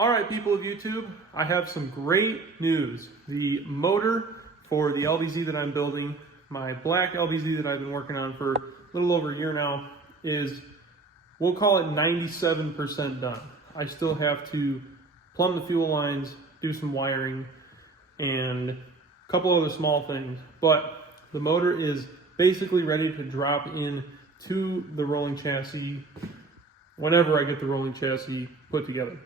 All right, people of YouTube, I have some great news. The motor for the LBZ that I'm building, my black LBZ that I've been working on for a little over a year now, is, we'll call it 97% done. I still have to plumb the fuel lines, do some wiring, and a couple other small things. But the motor is basically ready to drop in to the rolling chassis whenever I get the rolling chassis put together.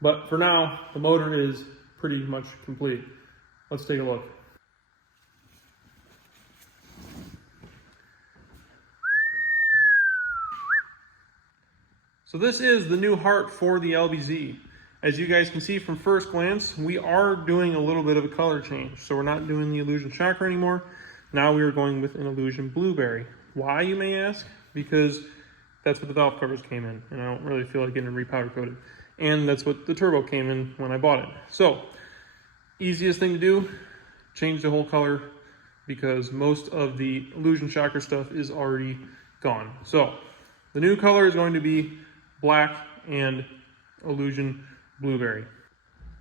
But for now, the motor is pretty much complete. Let's take a look. So this is the new heart for the LBZ. As you guys can see from first glance, we are doing a little bit of a color change. So we're not doing the Illusion Shocker anymore. Now we are going with an Illusion Blueberry. Why, you may ask? Because that's what the valve covers came in, and I don't really feel like getting them repowder coated. And that's what the turbo came in when I bought it. So, easiest thing to do, change the whole color, because most of the Illusion Shocker stuff is already gone. So, the new color is going to be black and Illusion Blueberry.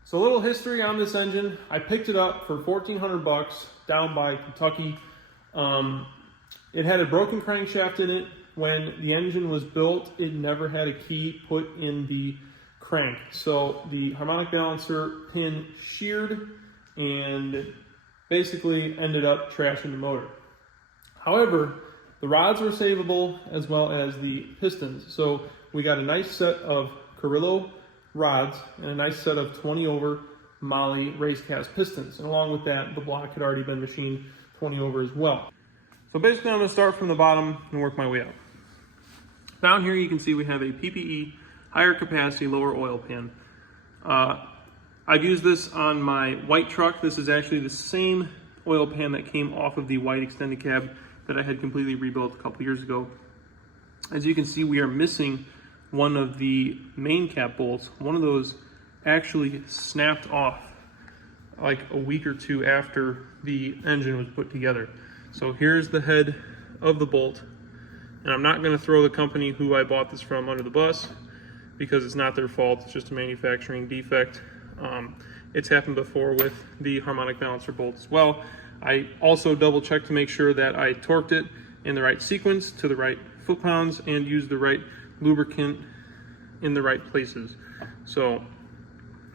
So, a little history on this engine. I picked it up for $1,400 down by Kentucky. It had a broken crankshaft in it. When the engine was built, it never had a key put in the crank. So the harmonic balancer pin sheared and basically ended up trashing the motor. However, the rods were savable as well as the pistons. So we got a nice set of Carrillo rods and a nice set of 20 over Molle race cast pistons. And along with that, the block had already been machined 20 over as well. So basically I'm going to start from the bottom and work my way up. Down here you can see we have a PPE, higher capacity, lower oil pan. I've used this on my white truck. This is actually the same oil pan that came off of the white extended cab that I had completely rebuilt a couple years ago. As you can see, we are missing one of the main cap bolts. One of those actually snapped off like a week or two after the engine was put together. So here's the head of the bolt, and I'm not going to throw the company who I bought this from under the bus because it's not their fault, it's just a manufacturing defect. It's happened before with the harmonic balancer bolt as well. I also double checked to make sure that I torqued it in the right sequence to the right foot-pounds and used the right lubricant in the right places. So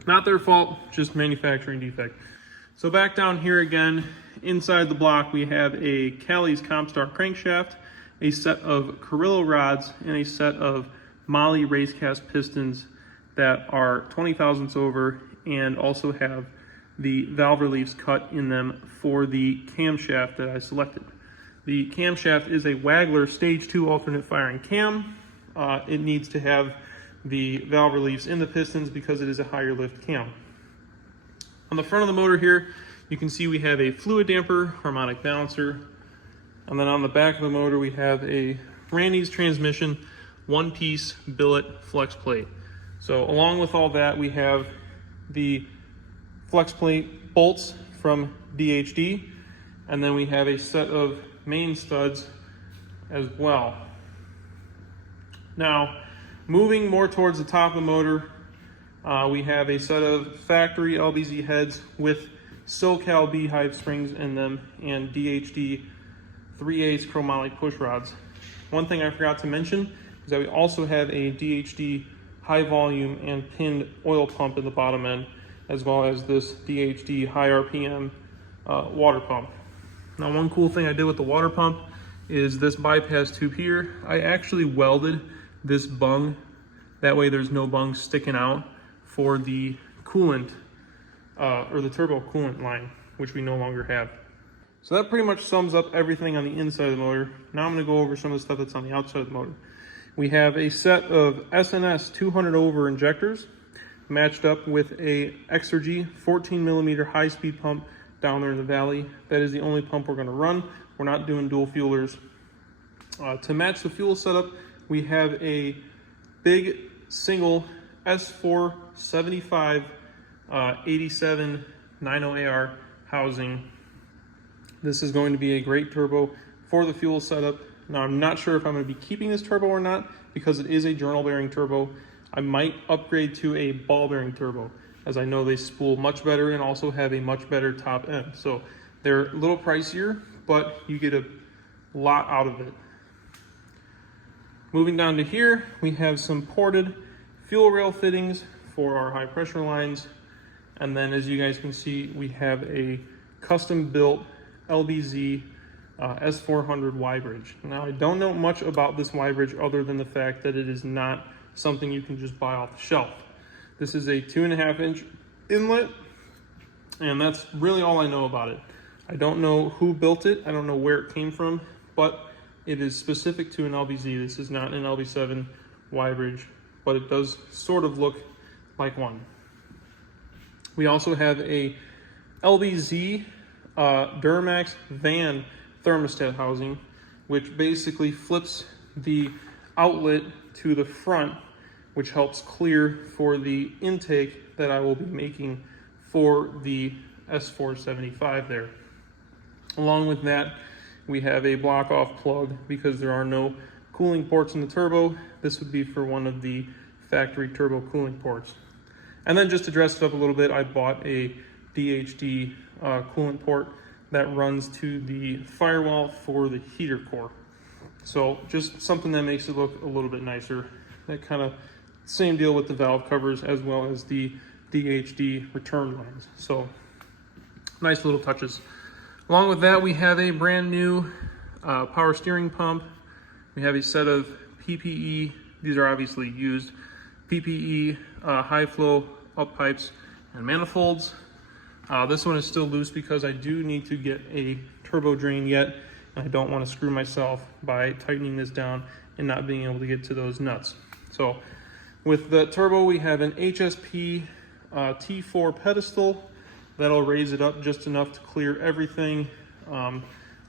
not their fault, just manufacturing defect. So back down here again, inside the block we have a Callie's Compstar crankshaft, a set of Carrillo rods, and a set of Molle racecast pistons that are 20 thousandths over and also have the valve reliefs cut in them for the camshaft that I selected. The camshaft is a Wagler Stage 2 alternate firing cam. It needs to have the valve reliefs in the pistons because it is a higher lift cam. On the front of the motor here, you can see we have a fluid damper, harmonic balancer, and then on the back of the motor we have a Randy's transmission one-piece billet flex plate. So along with all that, we have the flex plate bolts from DHD, and then we have a set of main studs as well. Now, moving more towards the top of the motor, we have a set of factory LBZ heads with SoCal beehive springs in them and DHD 3/8 chromoly push rods. One thing I forgot to mention is that we also have a DHD high volume and pinned oil pump in the bottom end, as well as this DHD high RPM water pump. Now, one cool thing I did with the water pump is this bypass tube here. I actually welded this bung, that way there's no bung sticking out for the coolant or the turbo coolant line, which we no longer have. So that pretty much sums up everything on the inside of the motor. Now I'm going to go over some of the stuff that's on the outside of the motor. We have a set of SNS 200 over injectors matched up with a Exergy 14 millimeter high speed pump down there in the valley. That is the only pump we're going to run. We're not doing dual fuelers. To match the fuel setup, we have a big single S475 87 90AR housing. This is going to be a great turbo for the fuel setup. Now, I'm not sure if I'm going to be keeping this turbo or not because it is a journal bearing turbo. I might upgrade to a ball bearing turbo, as I know they spool much better and also have a much better top end. So they're a little pricier, but you get a lot out of it. Moving down to here, we have some ported fuel rail fittings for our high pressure lines. And then as you guys can see, we have a custom built LBZ S400 Y bridge. Now I don't know much about this Y bridge other than the fact that it is not something you can just buy off the shelf. This is a 2.5 inch inlet, and that's really all I know about it. I don't know who built it, I don't know where it came from, but it is specific to an LBZ. This is not an LB7 Y bridge, but it does sort of look like one. We also have a LBZ Duramax van thermostat housing, which basically flips the outlet to the front, which helps clear for the intake that I will be making for the S475 there. Along with that, we have a block off plug because there are no cooling ports in the turbo. This would be for one of the factory turbo cooling ports. And then just to dress it up a little bit, I bought a DHD coolant port that runs to the firewall for the heater core. So just something that makes it look a little bit nicer. That kind of same deal with the valve covers as well as the DHD return lines. So nice little touches. Along with that, we have a brand new power steering pump. We have a set of PPE, these are obviously used, PPE high flow up pipes and manifolds. This one is still loose because I do need to get a turbo drain yet. I don't want to screw myself by tightening this down and not being able to get to those nuts. So with the turbo, we have an HSP T4 pedestal. That'll raise it up just enough to clear everything. I'm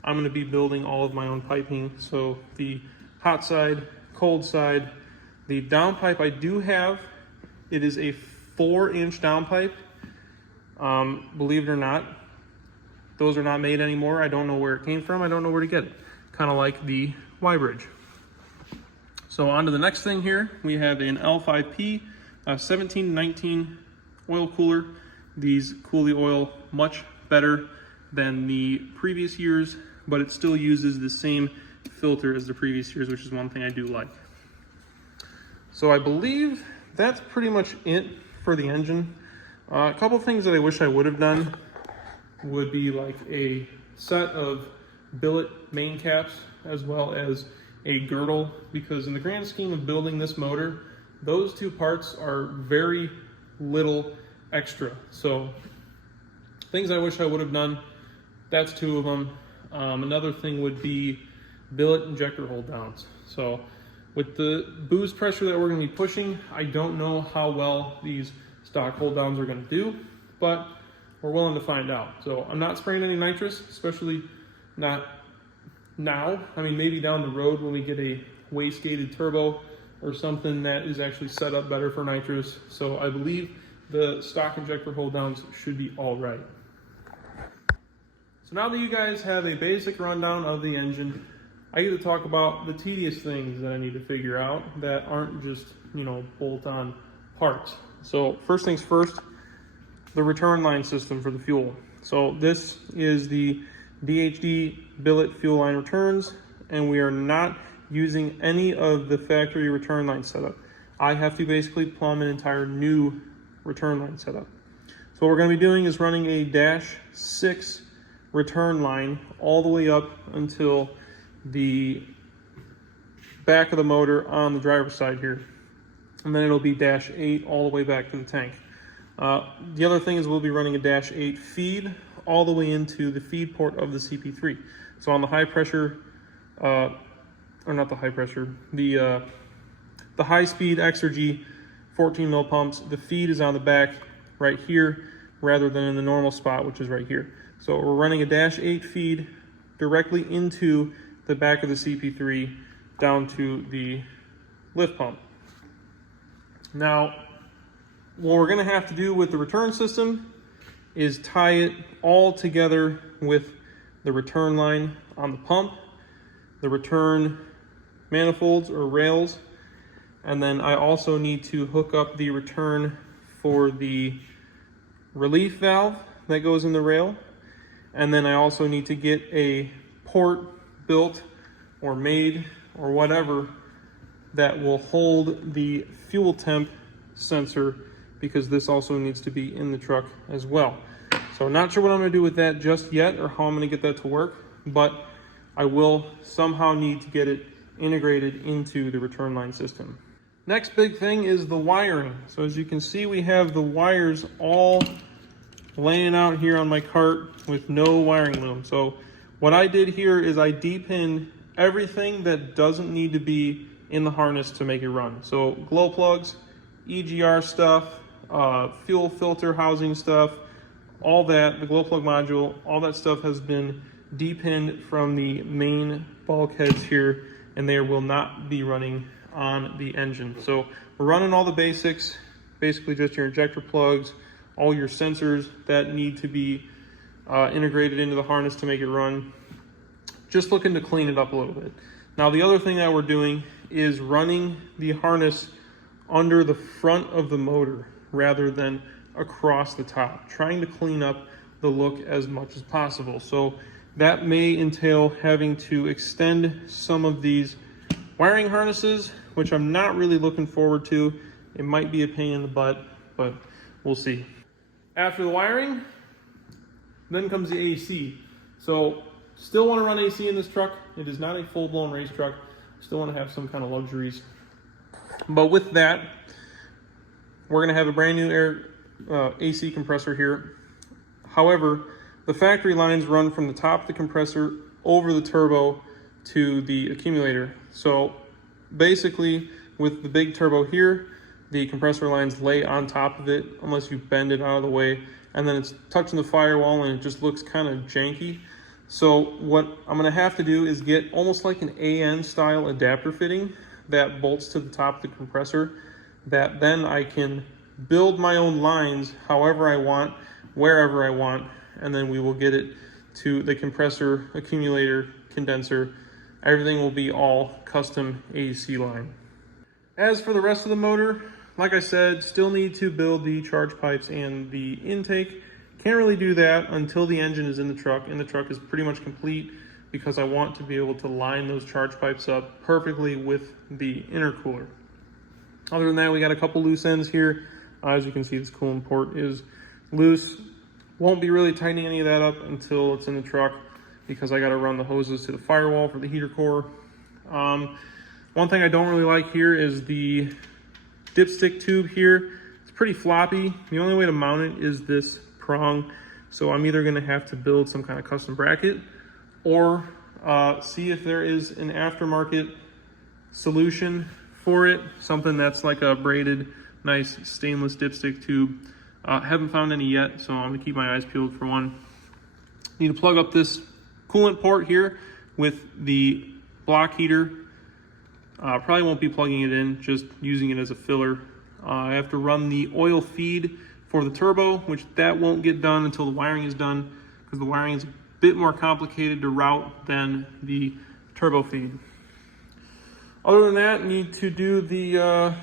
going to be building all of my own piping. So the hot side, cold side, the down pipe I do have, it is a 4-inch down pipe. Believe it or not, those are not made anymore. I don't know where it came from. I don't know where to get it. Kind of like the Y bridge. So on to the next thing here. We have an L5P 1719 oil cooler. These cool the oil much better than the previous years, but it still uses the same filter as the previous years, which is one thing I do like. So I believe that's pretty much it for the engine. A couple things that I wish I would have done would be like a set of billet main caps as well as a girdle, because in the grand scheme of building this motor, those two parts are very little extra. So things I wish I would have done, that's two of them. Another thing would be billet injector hold downs. So with the boost pressure that we're going to be pushing, I don't know how well these stock hold downs are going to do, but we're willing to find out. So I'm not spraying any nitrous, especially not now. I mean, maybe down the road when we get a wastegated turbo or something that is actually set up better for nitrous. So I believe the stock injector hold downs should be all right. So now that you guys have a basic rundown of the engine, I get to talk about the tedious things that I need to figure out that aren't just, bolt-on parts. So first things first, the return line system for the fuel. So this is the DHD billet fuel line returns, and we are not using any of the factory return line setup. I have to basically plumb an entire new return line setup. So what we're going to be doing is running a -6 return line all the way up until the back of the motor on the driver's side here, and then it'll be -8 all the way back to the tank. The other thing is we'll be running a -8 feed all the way into the feed port of the CP3. So on the high pressure, or not the high pressure, the high speed Exergy 14 mil pumps, the feed is on the back right here rather than in the normal spot, which is right here. So we're running a -8 feed directly into the back of the CP3 down to the lift pump. Now, what we're going to have to do with the return system is tie it all together with the return line on the pump, the return manifolds or rails, And then I also need to hook up the return for the relief valve that goes in the rail. And then I also need to get a port built or made or whatever that will hold the fuel temp sensor, because this also needs to be in the truck as well. So not sure what I'm gonna do with that just yet or how I'm gonna get that to work, but I will somehow need to get it integrated into the return line system. Next big thing is the wiring. So as you can see, we have the wires all laying out here on my cart with no wiring loom. So what I did here is I depinned everything that doesn't need to be in the harness to make it run. So glow plugs, EGR stuff, fuel filter housing stuff, all that, the glow plug module, all that stuff has been depinned from the main bulkheads here, and they will not be running on the engine. So we're running all the basics, basically just your injector plugs, all your sensors that need to be integrated into the harness to make it run. Just looking to clean it up a little bit. Now the other thing that we're doing is running the harness under the front of the motor rather than across the top, trying to clean up the look as much as possible. So that may entail having to extend some of these wiring harnesses, which I'm not really looking forward to. It might be a pain in the butt, but we'll see. After the wiring, then comes the AC. So still want to run AC in this truck. It is not a full-blown race truck. Still want to have some kind of luxuries. But with that, we're going to have a brand new AC compressor here. However, the factory lines run from the top of the compressor over the turbo to the accumulator. So basically, with the big turbo here, the compressor lines lay on top of it unless you bend it out of the way, and then it's touching the firewall and it just looks kind of janky. So what I'm gonna have to do is get almost like an AN style adapter fitting that bolts to the top of the compressor, that then I can build my own lines however I want, wherever I want, and then we will get it to the compressor, accumulator, condenser. Everything will be all custom AC line. As for the rest of the motor, like I said, still need to build the charge pipes and the intake. Can't really do that until the engine is in the truck, and the truck is pretty much complete, because I want to be able to line those charge pipes up perfectly with the intercooler. Other than that, we got a couple loose ends here. As you can see, this coolant port is loose. Won't be really tightening any of that up until it's in the truck, because I got to run the hoses to the firewall for the heater core. One thing I don't really like here is the dipstick tube here. It's pretty floppy. The only way to mount it is this prong. So I'm either going to have to build some kind of custom bracket or see if there is an aftermarket solution for it. Something that's like a braided, nice stainless dipstick tube. Haven't found any yet, so I'm going to keep my eyes peeled for one. Need to plug up this coolant port here with the block heater. Probably won't be plugging it in, just using it as a filler. I have to run the oil feed for the turbo, which that won't get done until the wiring is done, because the wiring is a bit more complicated to route than the turbo feed. Other than that, need to do the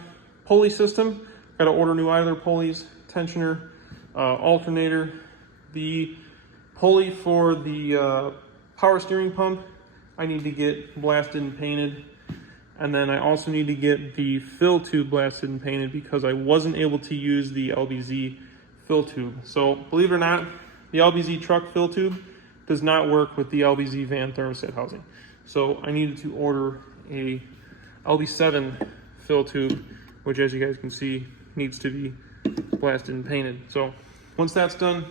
pulley system. Got to order new idler pulleys, tensioner, alternator. The pulley for the power steering pump, I need to get blasted and painted. And then I also need to get the fill tube blasted and painted, because I wasn't able to use the LBZ fill tube. So believe it or not, the LBZ truck fill tube does not work with the LBZ van thermostat housing. So I needed to order a LB7 fill tube, which, as you guys can see, needs to be blasted and painted. So once that's done,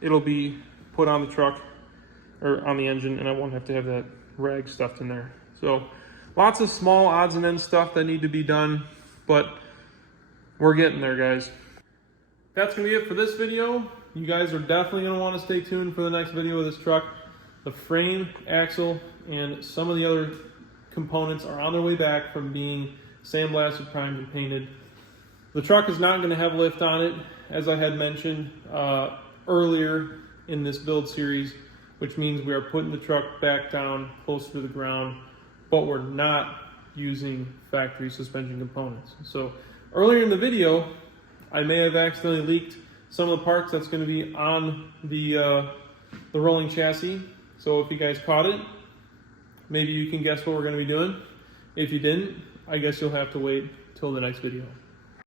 it'll be put on the truck or on the engine, and I won't have to have that rag stuffed in there. So lots of small odds and ends stuff that need to be done, but we're getting there, guys. That's gonna be it for this video. You guys are definitely gonna wanna stay tuned for the next video of this truck. The frame, axle, and some of the other components are on their way back from being sandblasted, primed, and painted. The truck is not gonna have lift on it, as I had mentioned earlier in this build series, which means we are putting the truck back down closer to the ground, but we're not using factory suspension components. So earlier in the video, I may have accidentally leaked some of the parts that's going to be on the rolling chassis. So if you guys caught it, maybe you can guess what we're going to be doing. If you didn't, I guess you'll have to wait till the next video.